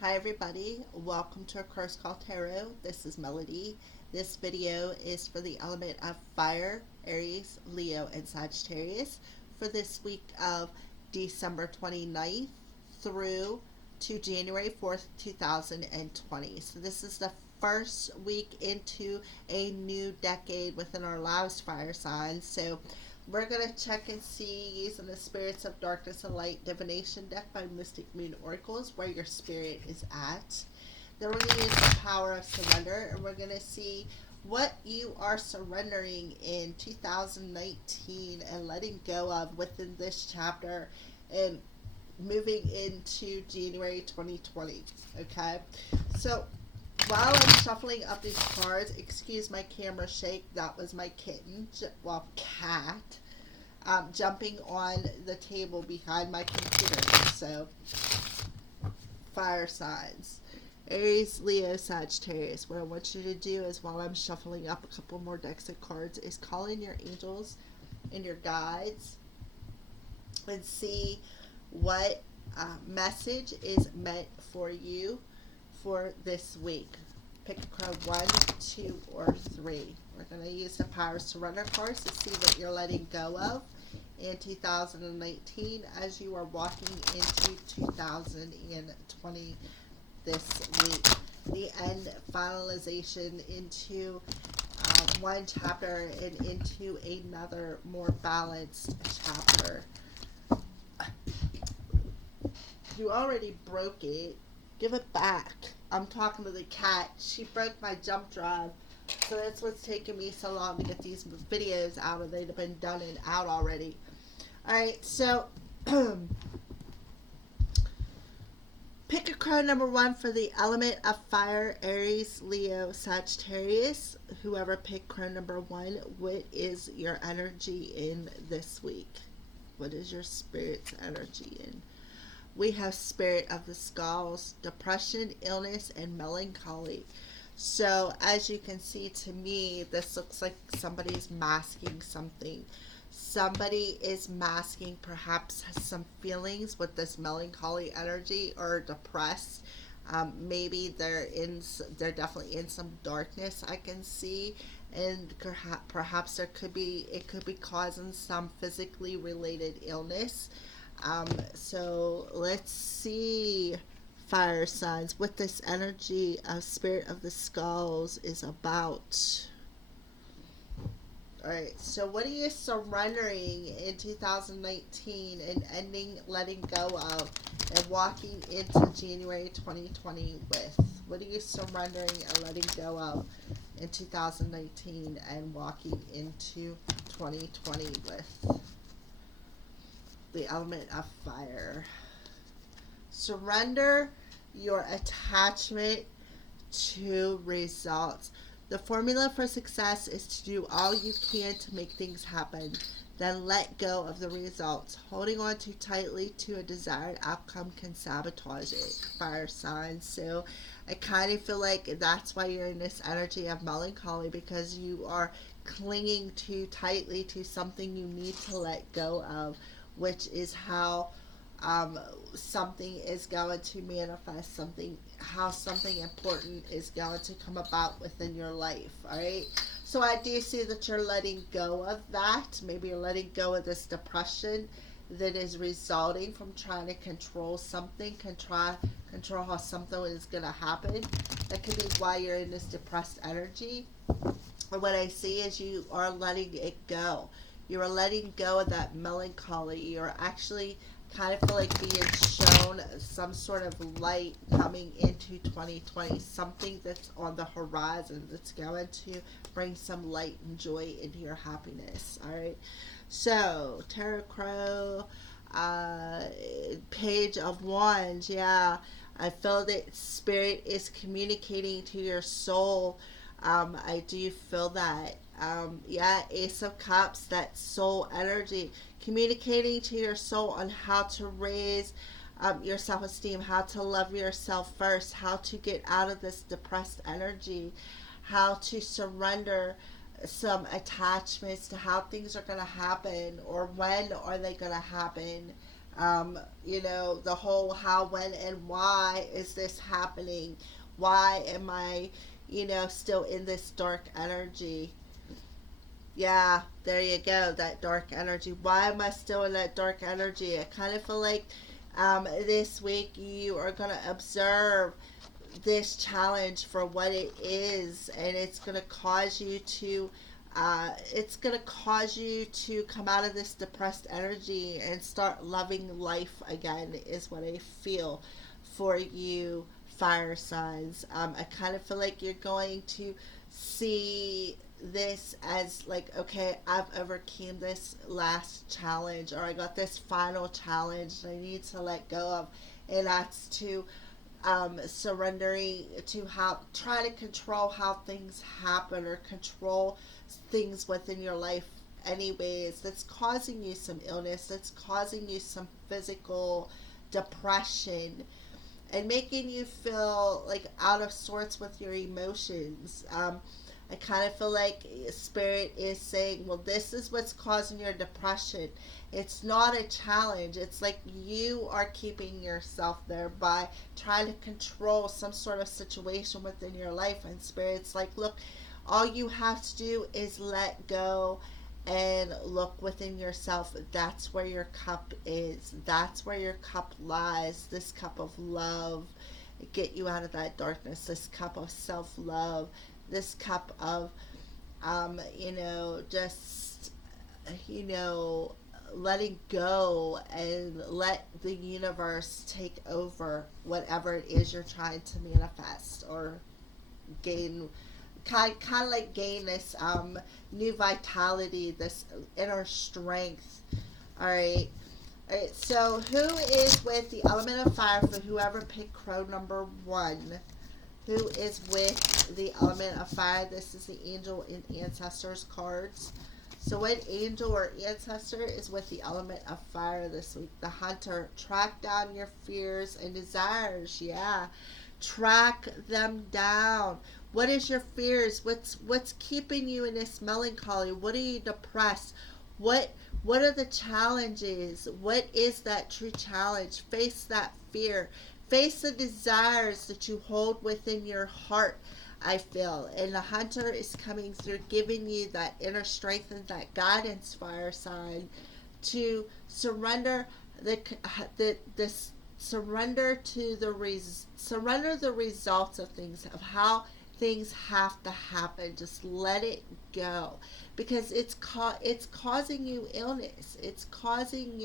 Hi everybody, welcome to A Curse Call Tarot. This is Melody. This video is for the element of fire, Aries, Leo, and Sagittarius for this week of December 29th through to January 4th, 2020. So this is the first week into a new decade within our last fire signs. So we're going to check and see using the Spirits of Darkness and Light Divination deck by Mystic Moon Oracles where your spirit is at. Then we're going to use the power of surrender, and we're going to see what you are surrendering in 2019 and letting go of within this chapter and moving into January 2020. Okay? So while I'm shuffling up these cards, excuse my camera shake, that was my kitten, cat, jumping on the table behind my computer. So, fire signs. Aries, Leo, Sagittarius. What I want you to do is, while I'm shuffling up a couple more decks of cards, is call in your angels and your guides and see what message is meant for you for this week. Pick a card 1, 2, or 3. We're going to use the power surrender cards to see what you're letting go of in 2019 as you are walking into 2020 this week. The end finalization into one chapter and into another more balanced chapter. You already broke it. Give it back. I'm talking to the cat. She broke my jump drive. So that's what's taking me so long to get these videos out, and they'd have been done and out already. Alright, so pick a card number 1 for the element of fire, Aries, Leo, Sagittarius. Whoever picked card number 1, what is your energy in this week? What is your spirit's energy in? We have Spirit of the Skulls, depression, illness, and melancholy. So as you can see, to me, this looks like somebody's masking something. Somebody is masking perhaps some feelings with this melancholy energy or depressed. Maybe they're definitely in some darkness, I can see, and perhaps it could be causing some physically related illness. So let's see, fire signs, what this energy of Spirit of the Skulls is about. Alright, so what are you surrendering in 2019 and letting go of, and walking into January 2020 with? What are you surrendering and letting go of in 2019 and walking into 2020 with? The element of fire. Surrender your attachment to results. The formula for success is to do all you can to make things happen, then let go of the results. Holding on too tightly to a desired outcome can sabotage it. Fire signs. So I kind of feel like that's why you're in this energy of melancholy, because you are clinging too tightly to something you need to let go of, which is how something is going to manifest, how something important is going to come about within your life. Alright, so I do see that you're letting go of that. Maybe you're letting go of this depression that is resulting from trying to control something, control how something is going to happen. That could be why you're in this depressed energy. But what I see is you are letting it go. You are letting go of that melancholy. You're actually kind of feel like being shown some sort of light coming into 2020. Something that's on the horizon that's going to bring some light and joy into your happiness. Alright. So, Tarot Crow, Page of Wands. Yeah. I feel that Spirit is communicating to your soul. I do feel that. Yeah, Ace of Cups, that soul energy, communicating to your soul on how to raise your self-esteem, how to love yourself first, how to get out of this depressed energy, how to surrender some attachments to how things are going to happen, or when are they going to happen. You know, the whole how, when, and why is this happening? Why am I, you know, still in this dark energy? Yeah, there you go, that dark energy. Why am I still in that dark energy? I kind of feel like this week you are going to observe this challenge for what it is, and it's going to cause you to come out of this depressed energy and start loving life again, is what I feel for you, fire signs. I kind of feel like you're going to see this as like, okay, I've overcame this last challenge, or I got this final challenge I need to let go of, and that's to surrendering to how, try to control how things happen, or control things within your life anyways, that's causing you some illness, that's causing you some physical depression, and making you feel like out of sorts with your emotions. I kind of feel like Spirit is saying, well, this is what's causing your depression. It's not a challenge. It's like you are keeping yourself there by trying to control some sort of situation within your life. And Spirit's like, look, all you have to do is let go and look within yourself. That's where your cup is. That's where your cup lies. This cup of love. Get you out of that darkness. This cup of self-love. This cup of, just, letting go and let the universe take over whatever it is you're trying to manifest or gain. Kind of like gain this new vitality, this inner strength. All right. All right. So who is with the element of fire for whoever picked crow number 1? Who is with the element of fire? This is the angel and ancestors cards. So what angel or ancestor is with the element of fire this week? The hunter. Track down your fears and desires. Yeah. Track them down. What is your fears? What's keeping you in this melancholy? What are you depressed? What are the challenges? What is that true challenge? Face that fear. Face the desires that you hold within your heart, I feel. And the hunter is coming through, giving you that inner strength and that guidance, fire sign, to surrender surrender to surrender the results of things, of how things have to happen. Just let it go, because it's causing you illness. It's causing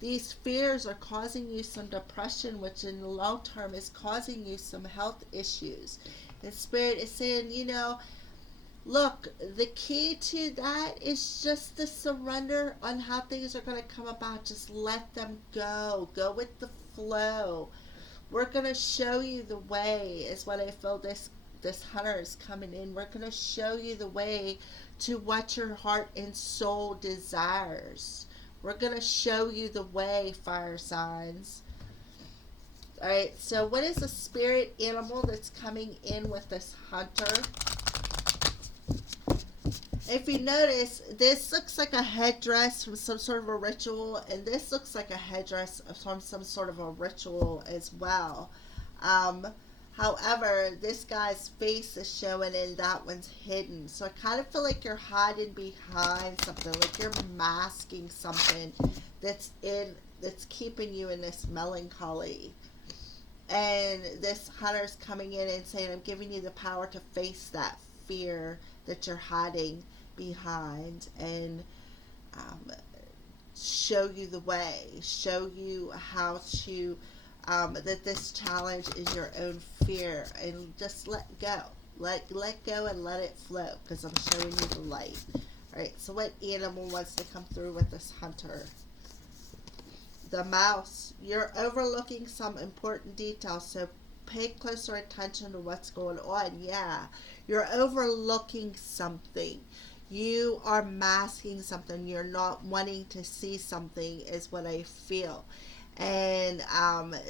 these fears are causing you some depression, which in the long term is causing you some health issues. And Spirit is saying, look, the key to that is just to surrender on how things are going to come about. Just let them go. Go with the flow. We're going to show you the way, is what I feel this hunter is coming in. We're going to show you the way to what your heart and soul desires. We're going to show you the way, fire signs. All right, so what is the spirit animal that's coming in with this hunter? If you notice, this looks like a headdress from some sort of a ritual, and this looks like a headdress from some sort of a ritual as well. However, this guy's face is showing and that one's hidden. So I kind of feel like you're hiding behind something, like you're masking something that's keeping you in this melancholy. And this hunter's coming in and saying, I'm giving you the power to face that fear that you're hiding behind, and show you the way, show you how to that this challenge is your own fear, and just let go, let go and let it flow, because I'm showing you the light. All right, so what animal wants to come through with this hunter? The mouse. You're overlooking some important details, so pay closer attention to what's going on. Yeah, you're overlooking something. You are masking something. You're not wanting to see something, is what I feel. And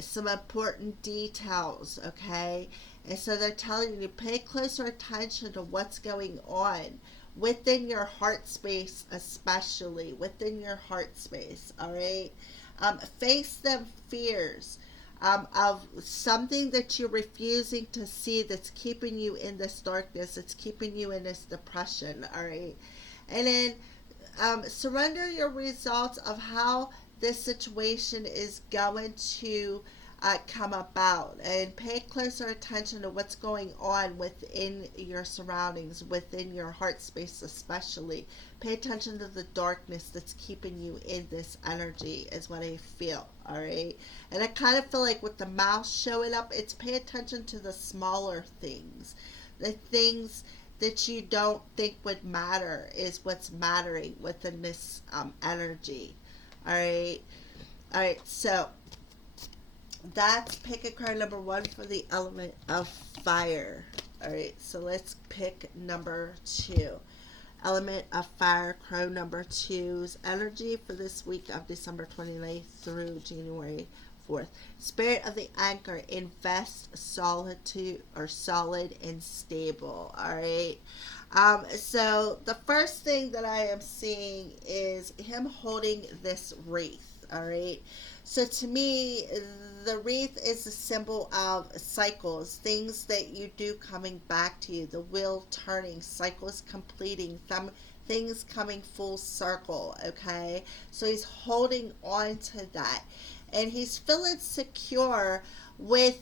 some important details, okay? And so they're telling you to pay closer attention to what's going on within your heart space, especially within your heart space, all right? Face them fears of something that you're refusing to see that's keeping you in this darkness, that's keeping you in this depression, all right? And then surrender your results of how this situation is going to come about, and pay closer attention to what's going on within your surroundings, within your heart space especially. Pay attention to the darkness that's keeping you in this energy is what I feel, all right? And I kind of feel like with the mouse showing up, it's pay attention to the smaller things, the things that you don't think would matter is what's mattering within this energy, all right? All right, so that's pick a card number one for the element of fire. All right, so let's pick number two. Element of fire, crow number two's energy for this week of December 29th through January 4th. Spirit of the anchor, invest solitude or solid and stable. All right. So the first thing that I am seeing is him holding this wreath. All right. So to me, the wreath is a symbol of cycles, things that you do coming back to you, the wheel turning, cycles completing, things coming full circle, okay? So he's holding on to that. And he's feeling secure with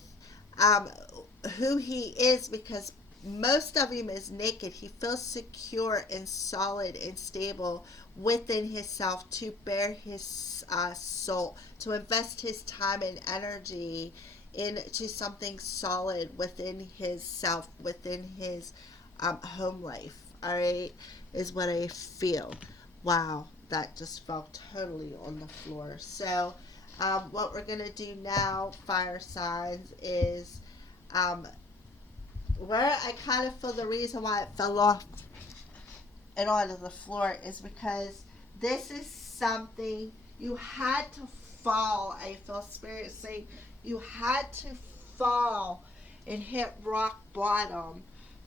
who he is, because most of him is naked. He feels secure and solid and stable within himself to bear his soul, to invest his time and energy into something solid within his self, within his home life. All right, is what I feel. Wow, that just fell totally on the floor. So, what we're gonna do now, fire signs, is where I kind of feel the reason why it fell off and onto the floor is because this is something you had to fall. I feel spirit saying you had to fall and hit rock bottom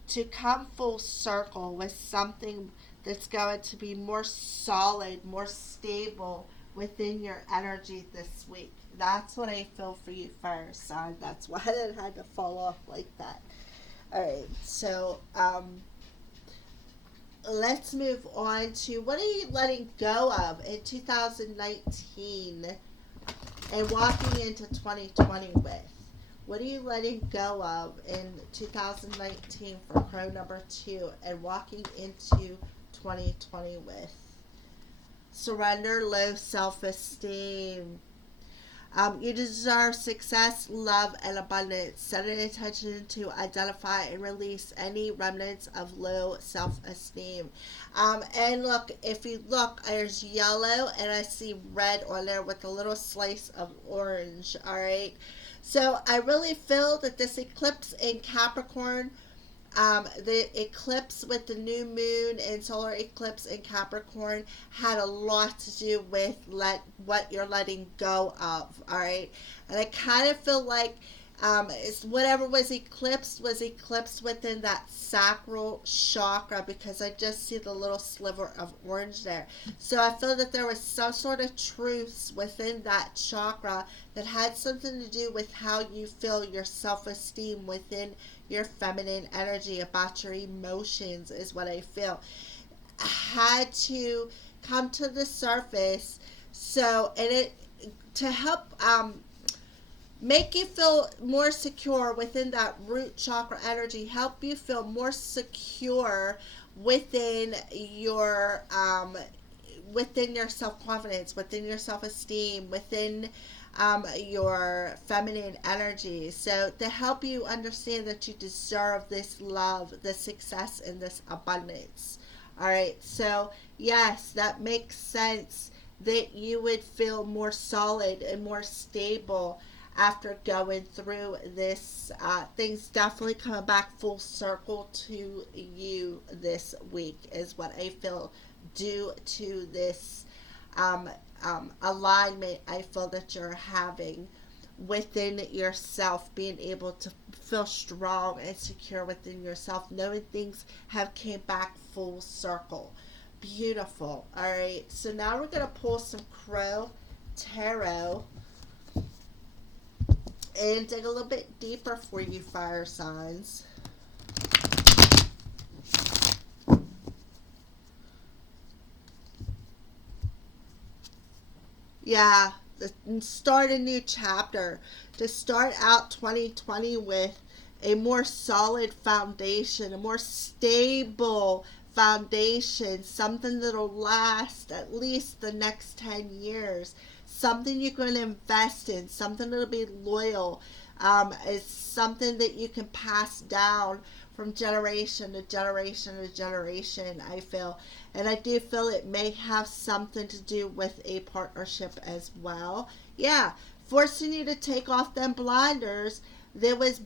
to come full circle with something that's going to be more solid, more stable within your energy this week. That's what I feel for you, fire sign. That's why it had to fall off like that. All right, so let's move on to what are you letting go of in 2019 and walking into 2020 with? What are you letting go of in 2019 for crow number two and walking into 2020 with? Surrender low self-esteem. You deserve success, love, and abundance. Set an intention to identify and release any remnants of low self-esteem. And look, if you look, there's yellow, and I see red on there with a little slice of orange. All right. So I really feel that this eclipse in Capricorn, the eclipse with the new moon and solar eclipse in Capricorn had a lot to do with what you're letting go of, all right? And I kind of feel like it's whatever was eclipsed within that sacral chakra, because I just see the little sliver of orange there. So I feel that there was some sort of truth within that chakra that had something to do with how you feel your self-esteem within your feminine energy, about your emotions, is what I feel. Had to come to the surface. So, and it to help make you feel more secure within that root chakra energy, help you feel more secure within your self-confidence, within your self-esteem, within your feminine energy. So to help you understand that you deserve this love, this success, and this abundance. All right. So yes, that makes sense that you would feel more solid and more stable after going through this. Things definitely coming back full circle to you this week is what I feel due to this alignment I feel that you're having within yourself, being able to feel strong and secure within yourself, knowing things have came back full circle. Beautiful. All right, so now we're going to pull some crow Tarot and dig a little bit deeper for you, fire signs. Yeah, start a new chapter. To start out 2020 with a more solid foundation, a more stable foundation, something that'll last at least the next 10 years, something you're going to invest in, something that'll be loyal. It's something that you can pass down from generation to generation to generation, I feel. And I do feel it may have something to do with a partnership as well. Yeah, forcing you to take off them blinders. There was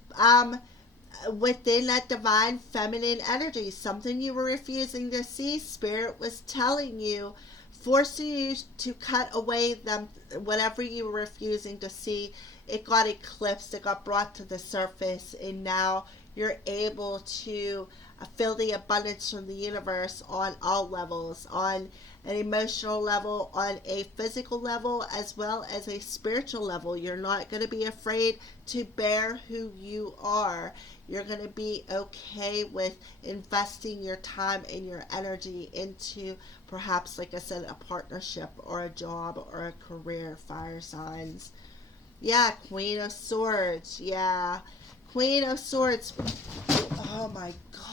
within that divine feminine energy, something you were refusing to see. Spirit was telling you, forcing you to cut away them, whatever you were refusing to see. It got eclipsed, it got brought to the surface, and now you're able to feel the abundance from the universe on all levels, on an emotional level, on a physical level, as well as a spiritual level. You're not going to be afraid to bear who you are. You're going to be okay with investing your time and your energy into, perhaps, like I said, a partnership or a job or a career, fire signs. Yeah, Queen of Swords. Yeah. Queen of Swords. Oh my God.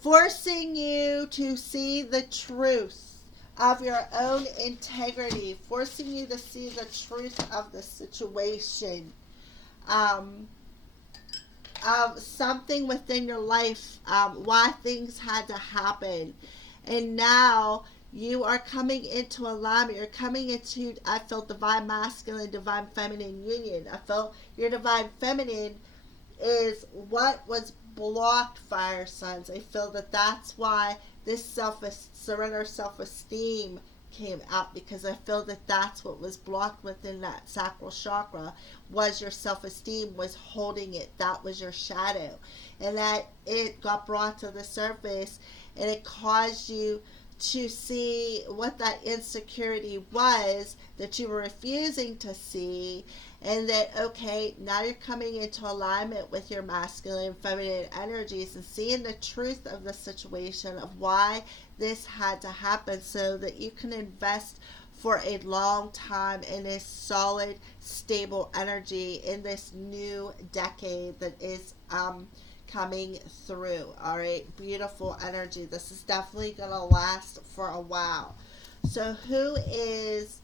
Forcing you to see the truth of your own integrity. Forcing you to see the truth of the situation. Of something within your life. Why things had to happen. And now you are coming into alignment. You're coming into, I feel, divine masculine, divine feminine union. I feel your divine feminine is what was blocked, fire signs. I feel that that's why this surrender self-esteem came out, because I feel that that's what was blocked within that sacral chakra, was your self-esteem, was holding it. That was your shadow, and that it got brought to the surface, and it caused you to see what that insecurity was that you were refusing to see. And that, okay, now you're coming into alignment with your masculine feminine energies and seeing the truth of the situation, of why this had to happen, so that you can invest for a long time in this solid, stable energy in this new decade that is coming through. All right, beautiful energy. This is definitely gonna last for a while. So who is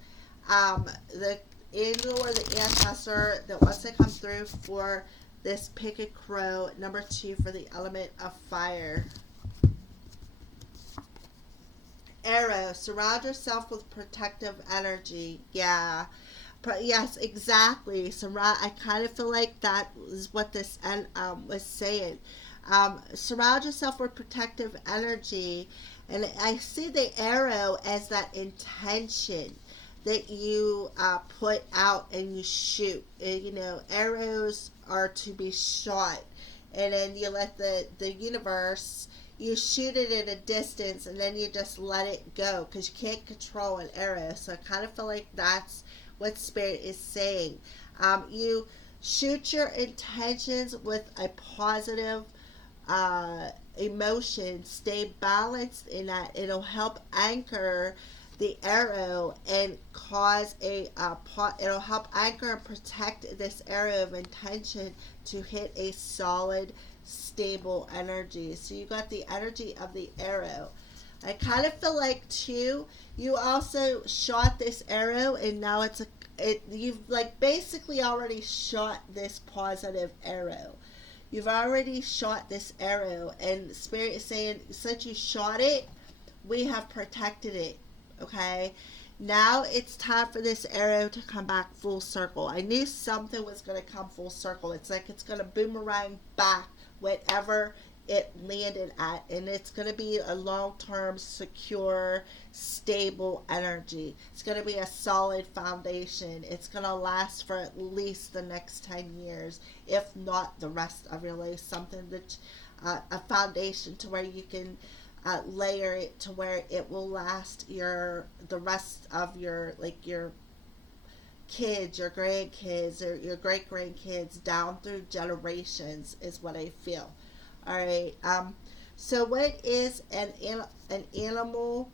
the angel or the ancestor that wants to come through for this picket crow number 2 for the element of fire? Arrow, surround yourself with protective energy. Yeah. Yes, exactly. Surround. I kind of feel like that is what this was saying. Surround yourself with protective energy, and I see the arrow as that intention that you put out and you shoot. You know, arrows are to be shot, and then you let the universe, you shoot it at a distance, and then you just let it go, because you can't control an arrow. So I kind of feel like that's what Spirit is saying. You shoot your intentions with a positive emotion. Stay balanced in that. It'll help anchor the arrow and cause it'll help anchor and protect this arrow of intention to hit a solid, stable energy. So you got the energy of the arrow. I kind of feel like too, you also shot this arrow, and now you've like basically already shot this positive arrow. You've already shot this arrow, and Spirit is saying, since you shot it, we have protected it. Okay, now it's time for this arrow to come back full circle. I knew something was going to come full circle. It's like it's going to boomerang back whatever it landed at, and it's going to be a long-term, secure, stable energy. It's going to be a solid foundation. It's going to last for at least the next 10 years, if not the rest of your life. Something that a foundation to where you can layer it to where it will last the rest of your kids, your grandkids, or your great grandkids down through generations is what I feel. All right. So what is an animal,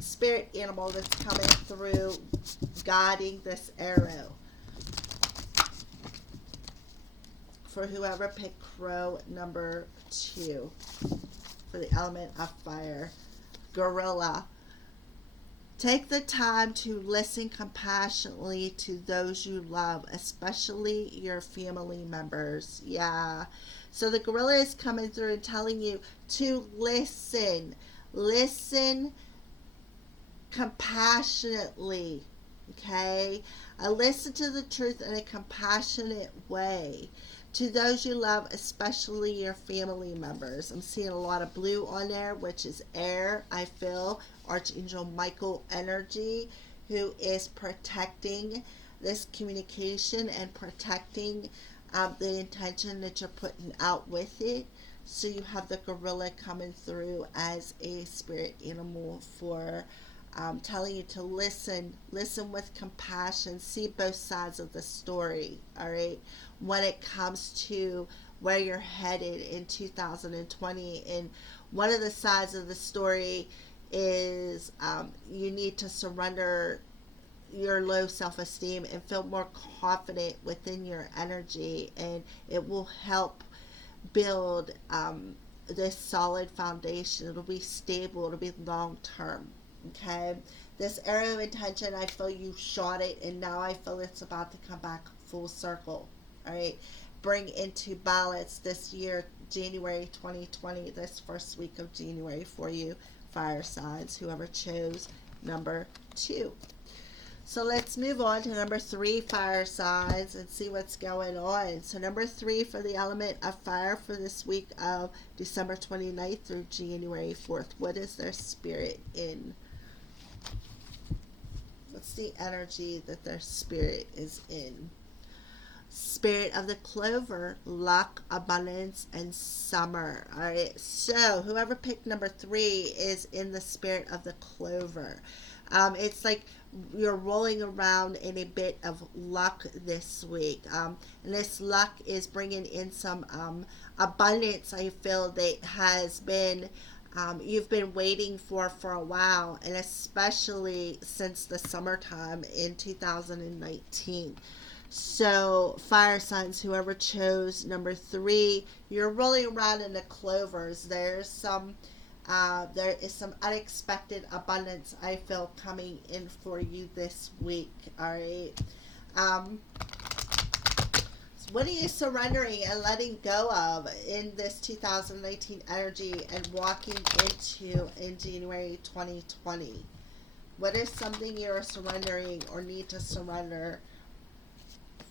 spirit animal that's coming through guiding this arrow for whoever picked crow number 2 for the element of fire? Gorilla. Take the time to listen compassionately to those you love, especially your family members. Yeah. So the gorilla is coming through and telling you to listen. Listen compassionately. Okay? Listen to the truth in a compassionate way to those you love, especially your family members. I'm seeing a lot of blue on there, which is air. I feel Archangel Michael energy, who is protecting this communication and protecting the intention that you're putting out with it. So you have the gorilla coming through as a spirit animal for telling you to listen with compassion, see both sides of the story, all right, when it comes to where you're headed in 2020. And one of the sides of the story is you need to surrender your low self-esteem and feel more confident within your energy, and it will help build this solid foundation. It'll be stable, it'll be long term. Okay, this arrow of intention, I feel you shot it, and now I feel it's about to come back full circle. All right, bring into balance this year, January 2020, this first week of January for you, fire signs, whoever chose number 2. So let's move on to number 3, fire signs, and see what's going on. So number 3 for the element of fire for this week of December 29th through January 4th. What is their spirit in? What's the energy that their spirit is in? Spirit of the clover, luck, abundance, and summer. All right, so whoever picked number 3 is in the spirit of the clover. It's like you're rolling around in a bit of luck this week. And this luck is bringing in some abundance, I feel, that has been you've been waiting for a while, and especially since the summertime in 2019. So fire signs, whoever chose number 3, you're rolling around in the clovers. There is some unexpected abundance, I feel, coming in for you this week. All right. So what are you surrendering and letting go of in this 2019 energy and walking into in January 2020? What is something you're surrendering or need to surrender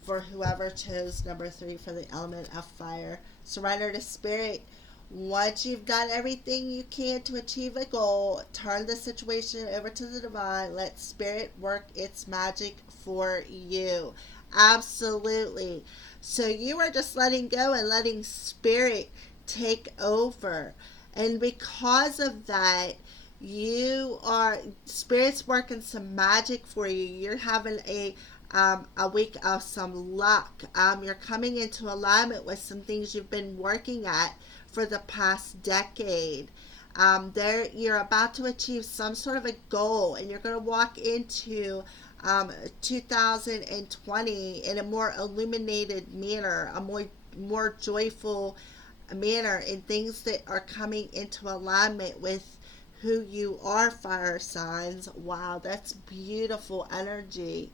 for whoever chose number 3 for the element of fire? Surrender to spirit. Once you've done everything you can to achieve a goal, turn the situation over to the divine. Let spirit work its magic for you. Absolutely. So you are just letting go and letting spirit take over. And because of that, spirit's working some magic for you. You're having a week of some luck. You're coming into alignment with some things you've been working at for the past decade. You're about to achieve some sort of a goal, and you're going to walk into 2020 in a more illuminated manner, a more joyful manner, in things that are coming into alignment with who you are, fire signs. Wow, that's beautiful energy.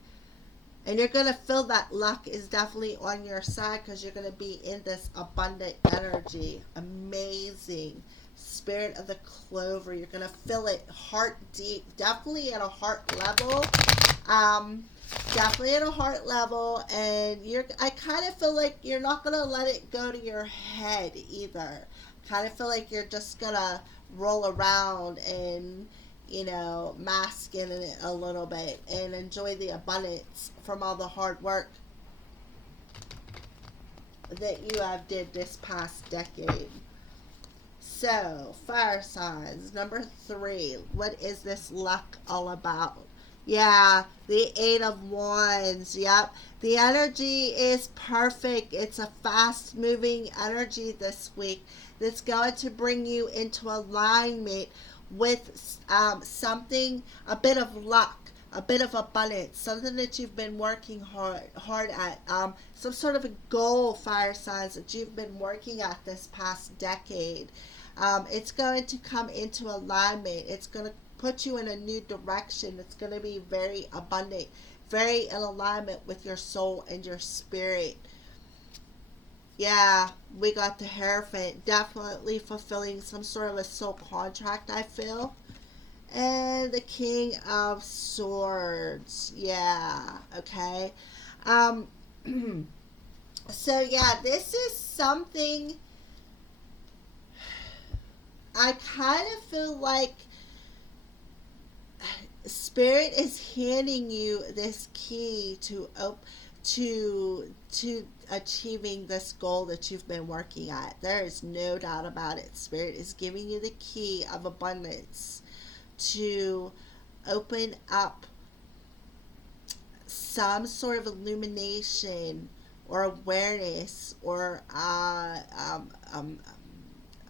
And you're going to feel that luck is definitely on your side because you're going to be in this abundant energy. Amazing. Spirit of the clover. You're going to feel it heart deep. Definitely at a heart level. Definitely at a heart level. And I kind of feel like you're not going to let it go to your head either. Kind of feel like you're just going to roll around and mask in it a little bit and enjoy the abundance from all the hard work that you have did this past decade. So, fire signs. Number 3. What is this luck all about? Yeah, the 8 of Wands. Yep. The energy is perfect. It's a fast moving energy this week that's going to bring you into alignment with something, a bit of luck, a bit of abundance, something that you've been working hard at, some sort of a goal, fire signs, that you've been working at this past decade. It's going to come into alignment. It's going to put you in a new direction. It's going to be very abundant, very in alignment with your soul and your spirit. Yeah, we got the Hierophant, definitely fulfilling some sort of a soul contract, I feel. And the King of Swords. Yeah, okay. Um, so, yeah, this is something I kind of feel like Spirit is handing you this key to achieving this goal that you've been working at. There is no doubt about it. Spirit is giving you the key of abundance to open up some sort of illumination or awareness or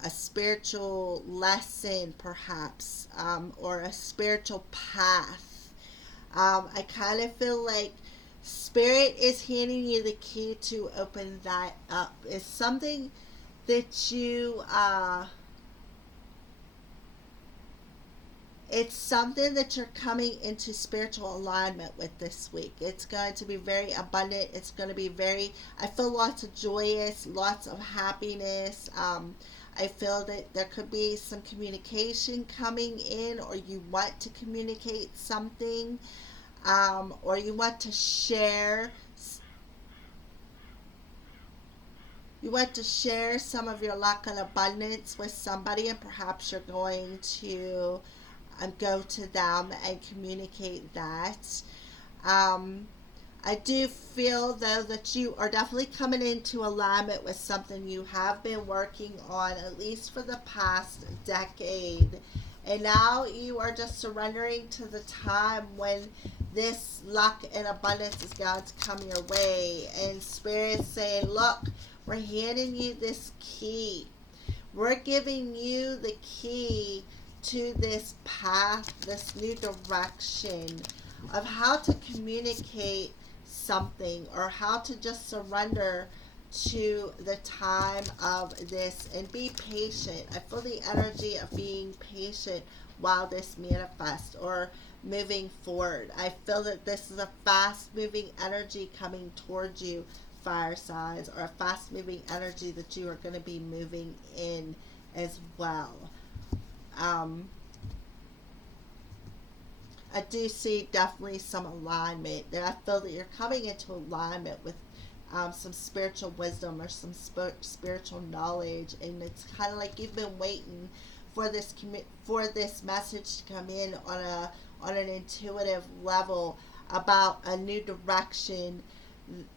a spiritual lesson, perhaps, or a spiritual path. I kind of feel like Spirit is handing you the key to open that up. It's something that it's something that you're coming into spiritual alignment with this week. It's going to be very abundant. It's going to be very, I feel lots of joyous, lots of happiness. I feel that there could be some communication coming in, or you want to communicate something, or you want to share. You want to share some of your luck and abundance with somebody, and perhaps you're going to go to them and communicate that. Um, I do feel, though, that you are definitely coming into alignment with something you have been working on at least for the past decade. And now you are just surrendering to the time when this luck and abundance is going to come your way. And Spirit is saying, look, we're handing you this key. We're giving you the key to this path, this new direction of how to communicate something, or how to just surrender to the time of this and be patient. I feel the energy of being patient while this manifests or moving forward. I feel that this is a fast moving energy coming towards you, fire signs, or a fast moving energy that you are going to be moving in as well. I do see definitely some alignment there. I feel that you're coming into alignment with some spiritual wisdom or some spiritual knowledge, and it's kind of like you've been waiting for this message to come in on an intuitive level about a new direction,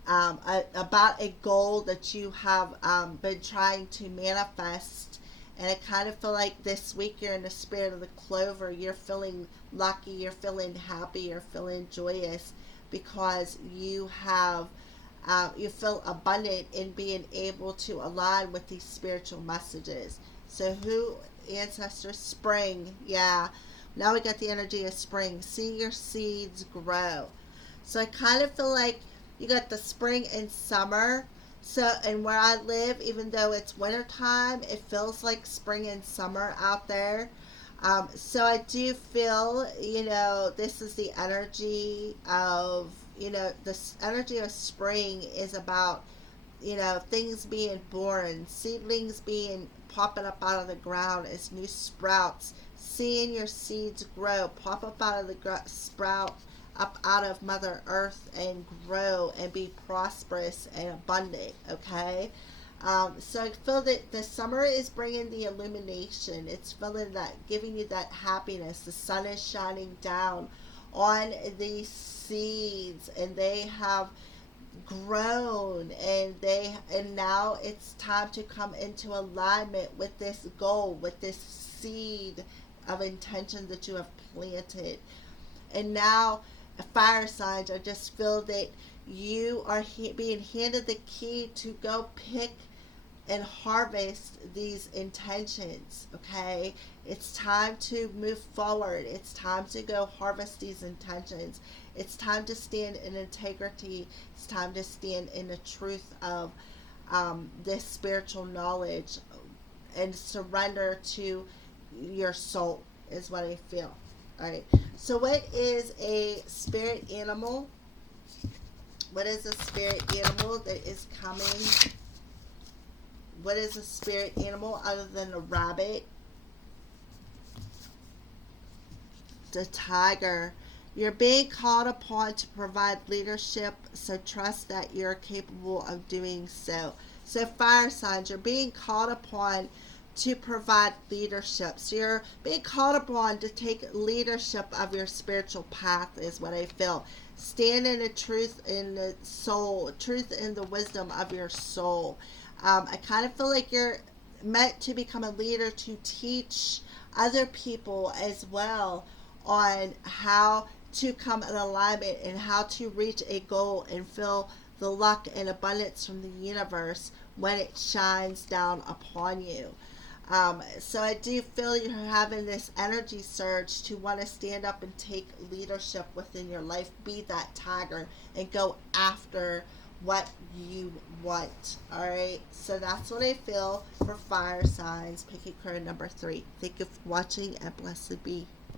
about a goal that you have been trying to manifest. And I kind of feel like this week you're in the spirit of the clover. You're feeling lucky, you're feeling happy, you're feeling joyous because you have you feel abundant in being able to align with these spiritual messages. So who, ancestor, spring, yeah. Now we got the energy of spring. See your seeds grow. So I kind of feel like you got the spring and summer. So, and where I live, even though it's winter time, it feels like spring and summer out there. So I do feel, this is the energy of, this energy of spring is about, things being born, seedlings being popping up out of the ground as new sprouts, seeing your seeds grow, pop up out of the sprout, up out of Mother Earth and grow and be prosperous and abundant, okay? So I feel that the summer is bringing the illumination. It's feeling that, giving you that happiness. The sun is shining down on these seeds, and they have grown, and now it's time to come into alignment with this goal, with this seed of intention that you have planted. And now, fire signs, I just feel that you are being handed the key to go pick and harvest these intentions. Okay, it's time to move forward. It's time to go harvest these intentions. It's time to stand in integrity. It's time to stand in the truth of this spiritual knowledge and surrender to your soul, is what I feel. All right, so what is a spirit animal? What is a spirit animal that is coming? What is a spirit animal other than a rabbit? The tiger. You're being called upon to provide leadership, so trust that you're capable of doing so. So, fire signs, you're being called upon to provide leadership. So, you're being called upon to take leadership of your spiritual path, is what I feel. Stand in the truth in the soul, truth in the wisdom of your soul. I kind of feel like you're meant to become a leader to teach other people as well on how to come in alignment and how to reach a goal and feel the luck and abundance from the universe when it shines down upon you. So I do feel you're having this energy surge to want to stand up and take leadership within your life, be that tiger, and go after what you want. All right, so that's what I feel for fire signs. Picky card number 3. Thank you for watching, and blessed be.